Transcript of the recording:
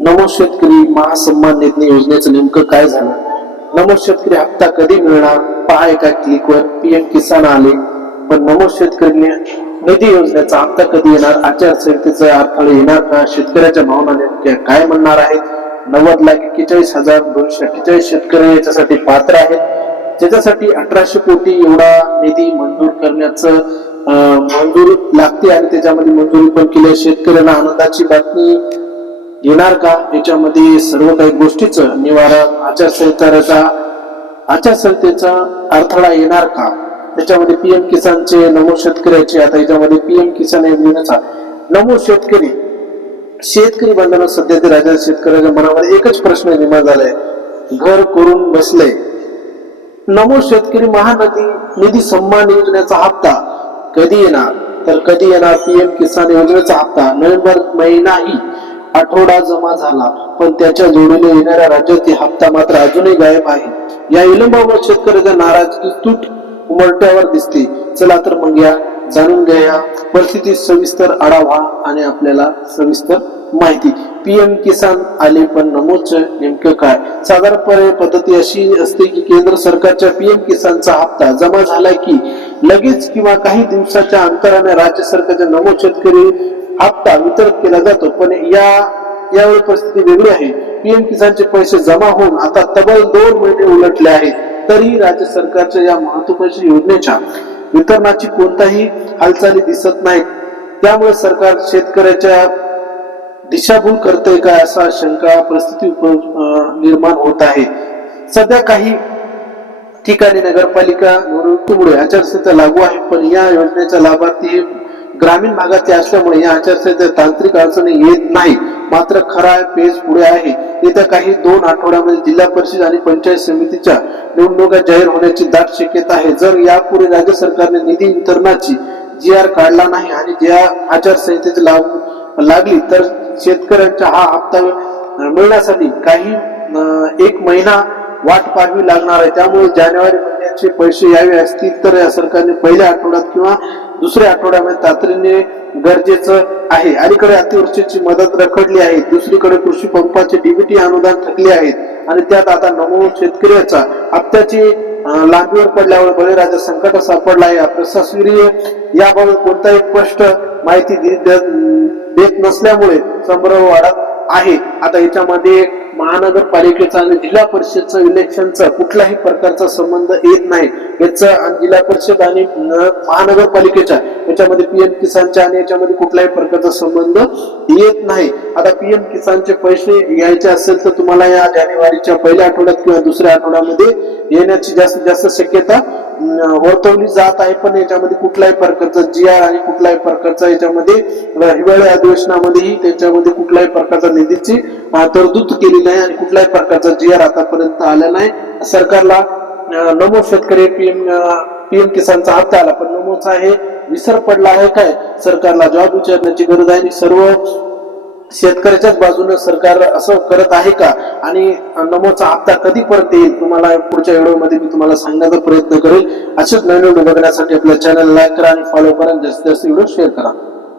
नमो शेतकरी महासन्मान निधी योजनेचं नेमकं काय झालं? नमो शेतकरी हप्ता कधी मिळणार? पहा एका क्लिकवर पीएम किसान आले. पण नमो शेतकरी निधी योजनेचा हप्ता कधी येणार? आचारसंहितेचा अडथळे येणार का? शेतकऱ्याच्या भावना नेमक्या काय म्हणणार आहेत? 90,41,248 शेतकरी याच्यासाठी पात्र आहेत, ज्याच्यासाठी 1800 कोटी एवढा निधी मंजूर करण्याचं मंजूर लागते आणि त्याच्यामध्ये मंजुरी पण केली. शेतकऱ्यांना आनंदाची बातमी येणार का? याच्यामध्ये सर्व काही गोष्टीचं निवारण आचारसंहितेचा अडथळा येणार का? त्याच्यामध्ये पीएम किसानचे नमो शेतकऱ्याचे आता याच्यामध्ये पीएम किसान योजनेचा नमो शेतकरी बांधवांना सध्या ते राज्यात शेतकऱ्याच्या मनामध्ये एकच प्रश्न निर्माण झालाय, घर करून बसले. नमो शेतकरी निधी सन्मान योजनेचा हप्ता कधी येणार? तर कधी येणार? पीएम किसान योजनेचा हप्ता नोव्हेंबर महिनाही आठवडा जमा झाला, पण त्याच्या जोडीला येणाऱ्या राज्यातील हप्ता मात्र अजूनही गायब आहे. या विलंबामुळे शेतकऱ्याच्या नाराजगी तूट उमटल्यावर दिसते. चला तर मग या जाणून घ्या परिस्थिती सविस्तर आढावा आणि आपल्याला सविस्तर माहिती. पीएम किसान आले पण नमोच नेमकं काय? साधारणपणे पद्धती अशी असते की केंद्र सरकारच्या पीएम किसानचा हप्ता जमा झाला की लगेच किंवा काही दिवसाच्या अंतराने राज्य सरकारच्या नमो शेतकरी हप्ता वितरित केला जातो. पण यावेळी परिस्थिती वेगळी आहे. पीएम किसानचे पैसे जमा होऊन आता तब्बल 2 महिने उलटले आहेत, तरी राज्य सरकारच्या या महत्त्वाच्या योजनेच्या वितरणाची कोणताही हालचाली दिसत नाहीत. त्यामुळे सरकार शेतकऱ्याच्या दिशाभूल करते का असा शंका परिस्थिती निर्माण होत आहे. सध्या काही ठिकाणी नगरपालिका निवडणुकीमुळे आचारसंहिता लागू आहे, पण या योजनेचा लाभार्थी ग्रामीण भागाचे असल्यामुळे या आचारसंहितेत तांत्रिक अडचणी येत नाही. मात्र खरा पेज पुढे आहे. येत्या काही 2 आठवड्यामध्ये जिल्हा परिषद आणि पंचायत समितीच्या निवडणुका जाहीर होण्याची दाट शक्यता आहे. जर यापूर्वी राज्य सरकारने निधी वितरणाची GR काढला नाही आणि ज्या आचारसंहितेची लागली तर शेतकऱ्यांचा हा हप्ता मिळण्यासाठी काही 1 महिना वाट पाहावी लागणार आहे. त्यामुळे जानेवारी महिन्याचे पैसे यावे असतील तर या सरकारने पहिल्या आठवड्यात किंवा दुसऱ्या आठवड्यामध्ये तातडीने गरजेचं आहे. अलीकडे अतिवृष्टीची मदत रखडली आहे, दुसरीकडे कृषी पंपाचे डीबीटी अनुदान थकले आहेत आणि त्यात आता नमो शेतकऱ्याचा हप्त्याची लांबीवर पडल्यावर बळीराजा संकट सापडला आहे. प्रशासकीय याबाबत कोणताही स्पष्ट माहिती देत नसल्यामुळे संभ्रम वाढत आहे. आता याच्यामध्ये महानगरपालिकेचा आणि जिल्हा परिषदचा इलेक्शनचा कुठल्याही प्रकारचा संबंध येत नाही. याचा जिल्हा परिषद आणि महानगरपालिकेच्या याच्यामध्ये पीएम किसानच्या आणि याच्यामध्ये कुठल्याही प्रकारचा संबंध येत नाही. आता पीएम किसानचे पैसे यायचे असेल तर तुम्हाला या जानेवारीच्या पहिल्या आठवड्यात किंवा दुसऱ्या आठवड्यामध्ये येण्याची जास्तीत जास्त शक्यता वर्तवली जात आहे. पण याच्यामध्ये कुठल्याही प्रकारचा GR आणि कुठल्याही प्रकारचा याच्यामध्ये हिवाळी अधिवेशनामध्येही त्याच्यामध्ये कुठल्याही प्रकारचा निधीची तरतूद केली नाही आणि कुठल्याही प्रकारचा GR आतापर्यंत आला नाही. सरकारला नमो शेतकरी पीएम किसानचा हप्ता आला, पण नमोचा हे विसर पडला आहे काय? सरकारला जबाब विचारण्याची गरज आहे. सर्व शेतकऱ्याच्याच बाजूने सरकार असं करत आहे का? आणि नमोचा हप्ता कधी परत येईल? तुम्हाला पुढच्या व्हिडिओमध्ये मी तुम्हाला सांगण्याचा प्रयत्न करेल. असेच नवीन व्हिडिओ बघण्यासाठी आपल्या चॅनल लाईक करा आणि फॉलो करा, जास्तीत जास्त व्हिडिओ शेअर करा.